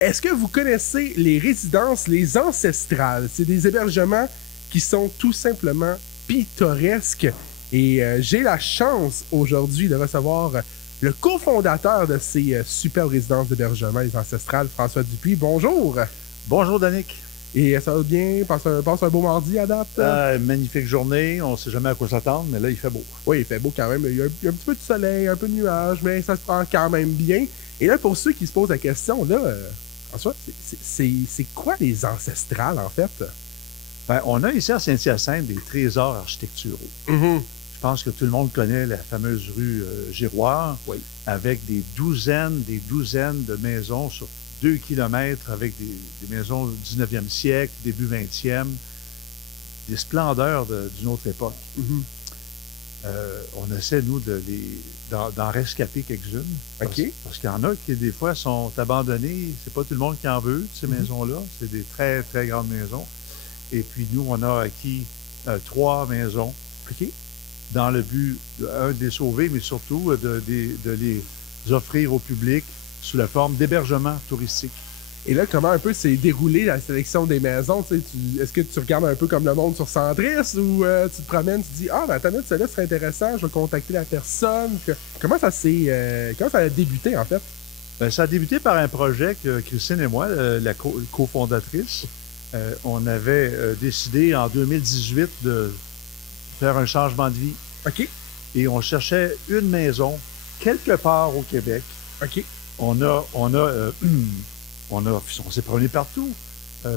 Est-ce que vous connaissez les résidences, les ancestrales? C'est des hébergements qui sont tout simplement pittoresques. Et j'ai la chance aujourd'hui de recevoir le cofondateur de ces superbes résidences d'hébergement, les ancestrales, François Dupuis. Bonjour! Bonjour, Danick. Et ça va bien? Passe un beau mardi à date? Magnifique journée. On ne sait jamais à quoi s'attendre, mais là, il fait beau. Oui, il fait beau quand même. Il y a un petit peu de soleil, un peu de nuages, mais ça se prend quand même bien. Et là, pour ceux qui se posent la question, là, François, c'est quoi les ancestrales, en fait? Ben, on a ici à Saint-Hyacinthe des trésors architecturaux. Mm-hmm. Je pense que tout le monde connaît la fameuse rue Giroir, Oui. avec des douzaines de maisons sur 2 kilomètres, avec des maisons du 19e siècle, début 20e, des splendeurs d'une autre époque. Mm-hmm. On essaie, nous, d'en rescaper quelques-unes. OK. Parce qu'il y en a qui, des fois, sont abandonnées. C'est pas tout le monde qui en veut, ces maisons-là. C'est des très, très grandes maisons. Et puis, nous, on a acquis 3 maisons. OK. Dans le but, de les sauver, mais surtout de les offrir au public sous la forme d'hébergement touristique. Et là, comment un peu s'est déroulée la sélection des maisons? Est-ce que tu regardes un peu comme le monde sur Centris ou tu te promènes, tu te dis « Ah, ben attends, celle-là serait intéressant, je vais contacter la personne. » Comment ça a débuté, en fait? Ben, ça a débuté par un projet que Christine et moi, la cofondatrice, on avait décidé en 2018 de faire un changement de vie. OK. Et on cherchait une maison quelque part au Québec. OK. On s'est promené partout,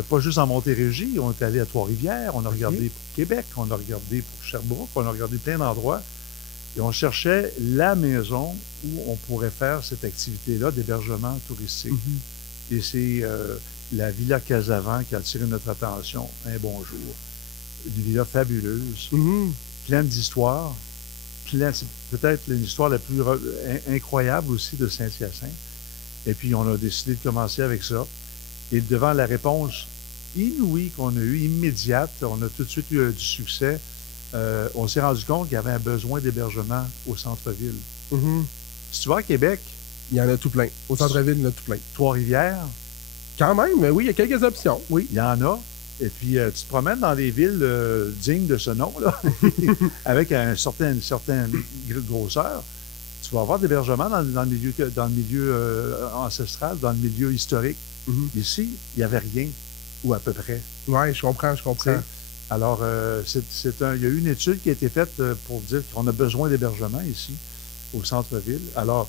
pas juste en Montérégie, on est allé à Trois-Rivières, on a regardé pour Québec, on a regardé pour Sherbrooke, on a regardé plein d'endroits. Et on cherchait la maison où on pourrait faire cette activité-là d'hébergement touristique. Mm-hmm. Et c'est la Villa Casavant qui a attiré notre attention un bon jour. Une villa fabuleuse, pleine d'histoires, c'est peut-être l'histoire la plus incroyable aussi de Saint-Hyacinthe. Et puis, on a décidé de commencer avec ça. Et devant la réponse inouïe qu'on a eue, immédiate, on a tout de suite eu du succès. On s'est rendu compte qu'il y avait un besoin d'hébergement au centre-ville. Mm-hmm. Si tu vas à Québec... Il y en a tout plein. Au centre-ville, il y en a tout plein. Trois-Rivières... Quand même, oui, il y a quelques options. Oui. Il y en a. Et puis, tu te promènes dans des villes dignes de ce nom-là, avec une certaine grosseur. Tu vas avoir d'hébergement dans le milieu ancestral, dans le milieu historique. Mm-hmm. Ici, il n'y avait rien, ou à peu près. Oui, je comprends. T'sais, alors, il y a eu une étude qui a été faite pour dire qu'on a besoin d'hébergement ici, au centre-ville. Alors,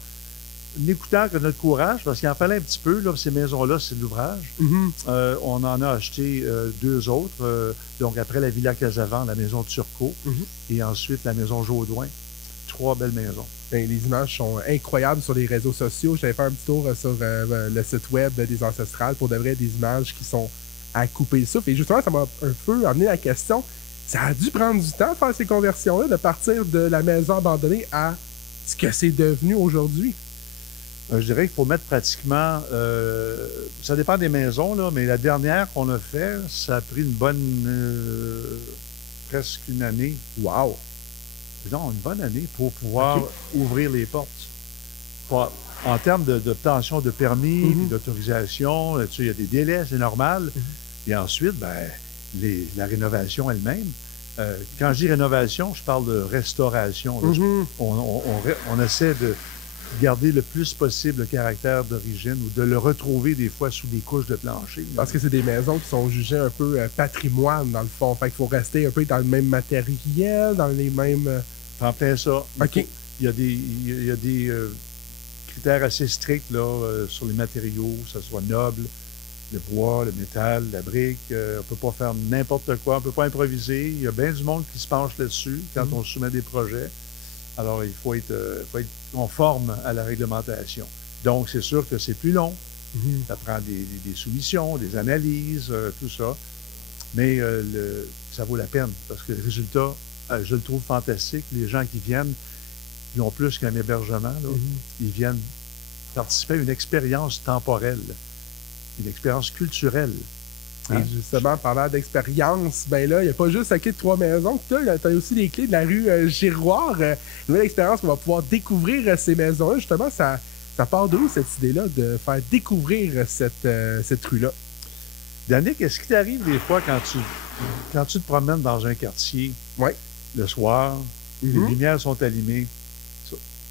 n'écoutant que notre courage, parce qu'il en fallait un petit peu, là, ces maisons-là, c'est de l'ouvrage. Mm-hmm. On en a acheté 2 autres. Donc, après la Villa Casavant, la maison Turcot, et ensuite la maison Jaudoin. 3 belles maisons. Bien, les images sont incroyables sur les réseaux sociaux. J'avais fait un petit tour sur le site web des Ancestrales. Pour de vrai, des images qui sont à couper le souffle. Et justement, ça m'a un peu amené la question. Ça a dû prendre du temps de faire ces conversions-là, de partir de la maison abandonnée à ce que c'est devenu aujourd'hui. Je dirais qu'il faut mettre pratiquement... ça dépend des maisons, là, mais la dernière qu'on a fait, ça a pris une bonne... presque une année. Wow! Non, une bonne année pour pouvoir ouvrir les portes. En termes d'obtention de permis, d'autorisation, il y a des délais, c'est normal. Et ensuite, la rénovation elle-même. Quand je dis rénovation, je parle de restauration. On essaie de garder le plus possible le caractère d'origine ou de le retrouver des fois sous des couches de plancher. Parce que c'est des maisons qui sont jugées un peu patrimoine, dans le fond. Fait qu'il faut rester un peu dans le même matériel, dans les mêmes... En plein ça. OK. Il y a des critères assez stricts là, sur les matériaux, que ce soit noble, le bois, le métal, la brique. On ne peut pas faire n'importe quoi, on ne peut pas improviser. Il y a bien du monde qui se penche là-dessus quand on soumet des projets. Alors, il faut être conforme à la réglementation. Donc, c'est sûr que c'est plus long. Ça prend des soumissions, des analyses, tout ça. Mais ça vaut la peine parce que le résultat, je le trouve fantastique. Les gens qui viennent, ils ont plus qu'un hébergement. Là. Ils viennent participer à une expérience temporelle, une expérience culturelle. Et justement, parlant d'expérience, ben là, il n'y a pas juste la clé de 3 maisons que tu as aussi les clés de la rue Giroir. Nouvelle expérience qu'on va pouvoir découvrir ces maisons-là. Justement, ça Ça part de où cette idée-là de faire découvrir cette rue-là? Danick, est-ce qu'il t'arrive des fois quand tu te promènes dans un quartier, Ouais. le soir, les Mhm. lumières sont allumées,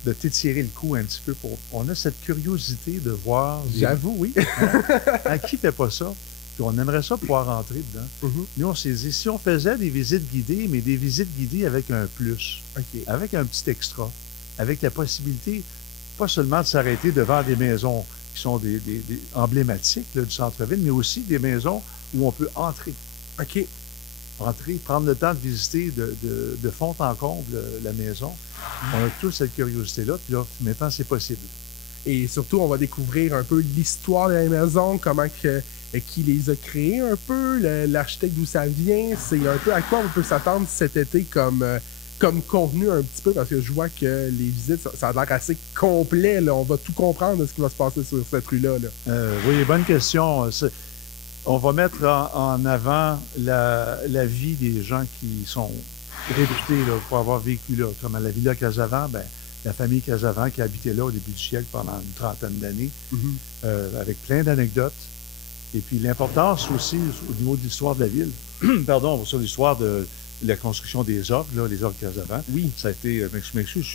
de t'étirer le cou un petit peu on a cette curiosité de voir. J'avoue, oui. À qui fait pas ça? Puis on aimerait ça pouvoir rentrer dedans. Mhm. Nous, on s'est dit, si on faisait des visites guidées, mais des visites guidées avec un plus, OK. avec un petit extra, avec la possibilité, pas seulement de s'arrêter devant des maisons qui sont des emblématiques là, du centre-ville, mais aussi des maisons où on peut entrer, OK. prendre le temps de visiter de fond en comble la maison. On a tous cette curiosité-là, puis là, maintenant, c'est possible. Et surtout, on va découvrir un peu l'histoire de la maison, qui les a créés un peu, l'architecte d'où ça vient. C'est un peu à quoi on peut s'attendre cet été comme contenu un petit peu, parce que je vois que les visites, ça a l'air assez complet. Là. On va tout comprendre de ce qui va se passer sur cette rue-là. Là. Oui, bonne question. On va mettre en avant la vie des gens qui sont réputés là, pour avoir vécu là, comme à la Villa Casavant, la famille Casavant qui habitait là au début du siècle pendant une trentaine d'années, avec plein d'anecdotes. Et puis l'importance aussi au niveau de l'histoire de la ville, pardon, sur l'histoire de la construction des orgues, là, les orgues Casavant. Oui. Ça a été, je m'excuse, je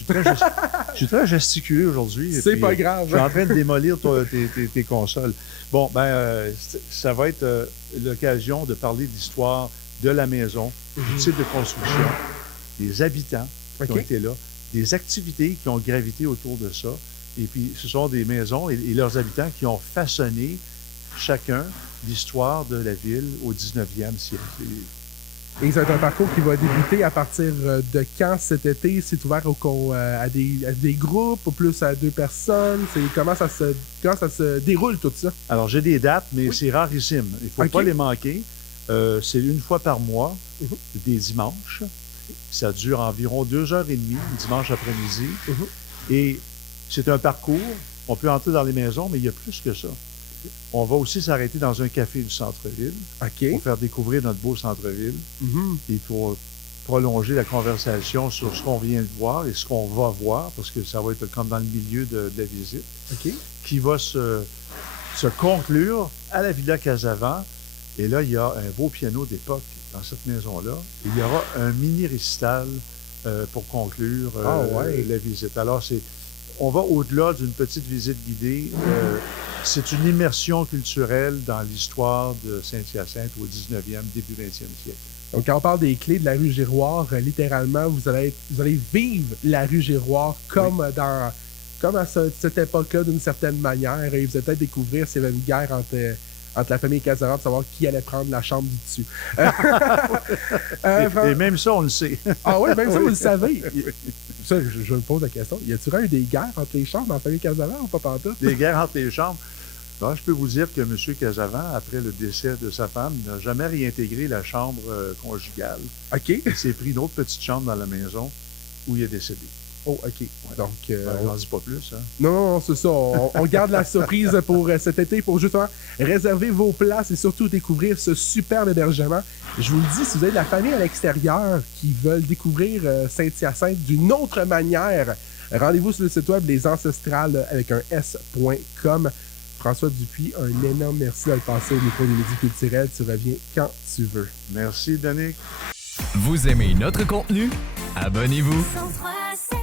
suis très gesticulé aujourd'hui. C'est pas grave. Je suis en train de démolir tes consoles. Bon, ça va être l'occasion de parler de l'histoire de la maison, du type de construction, des habitants qui ont été là, des activités qui ont gravité autour de ça. Et puis, ce sont des maisons et leurs habitants qui ont façonné chacun l'histoire de la ville au 19e siècle. Et c'est un parcours qui va débuter à partir de quand cet été? C'est ouvert à des groupes ou plus à 2 personnes? Comment ça se déroule tout ça? Alors, j'ai des dates, mais c'est rarissime. Il ne faut pas les manquer. C'est une fois par mois, des dimanches. Ça dure environ 2h30, dimanche après-midi. Et c'est un parcours. On peut entrer dans les maisons, mais il y a plus que ça. On va aussi s'arrêter dans un café du centre-ville pour faire découvrir notre beau centre-ville et pour prolonger la conversation sur ce qu'on vient de voir et ce qu'on va voir, parce que ça va être comme dans le milieu de la visite, qui va se conclure à la Villa Casavant. Et là, il y a un beau piano d'époque dans cette maison-là. Et il y aura un mini-récital pour conclure la visite. Alors, on va au-delà d'une petite visite guidée. C'est une immersion culturelle dans l'histoire de Saint-Hyacinthe au 19e, début 20e siècle. Donc, quand on parle des clés de la rue Giroir, littéralement, vous allez vivre la rue Giroir comme à cette époque-là, d'une certaine manière. Et vous allez peut-être découvrir s'il y avait une guerre entre la famille Casavant pour savoir qui allait prendre la chambre du dessus. Et même ça, on le sait. Ah oui, même ça, vous le savez. Ça, je me pose la question. Y a-t-il eu des guerres entre les chambres dans la famille Casavant ou pas pantoute? Des guerres entre les chambres? Ben, je peux vous dire que M. Casavant, après le décès de sa femme, n'a jamais réintégré la chambre conjugale. OK. Il s'est pris une autre petite chambre dans la maison où il est décédé. Oh, OK. Ouais. Donc, on n'en dit pas plus. Hein? Non, c'est ça. On garde la surprise pour cet été pour justement réserver vos places et surtout découvrir ce superbe hébergement. Je vous le dis, si vous avez de la famille à l'extérieur qui veulent découvrir Saint-Hyacinthe d'une autre manière, rendez-vous sur le site web Les Ancestrales avec un s.com. François Dupuis, un énorme merci d'être passé au micro des Midi culturels. Tu reviens quand tu veux. Merci, Danick. Vous aimez notre contenu? Abonnez-vous. 103.7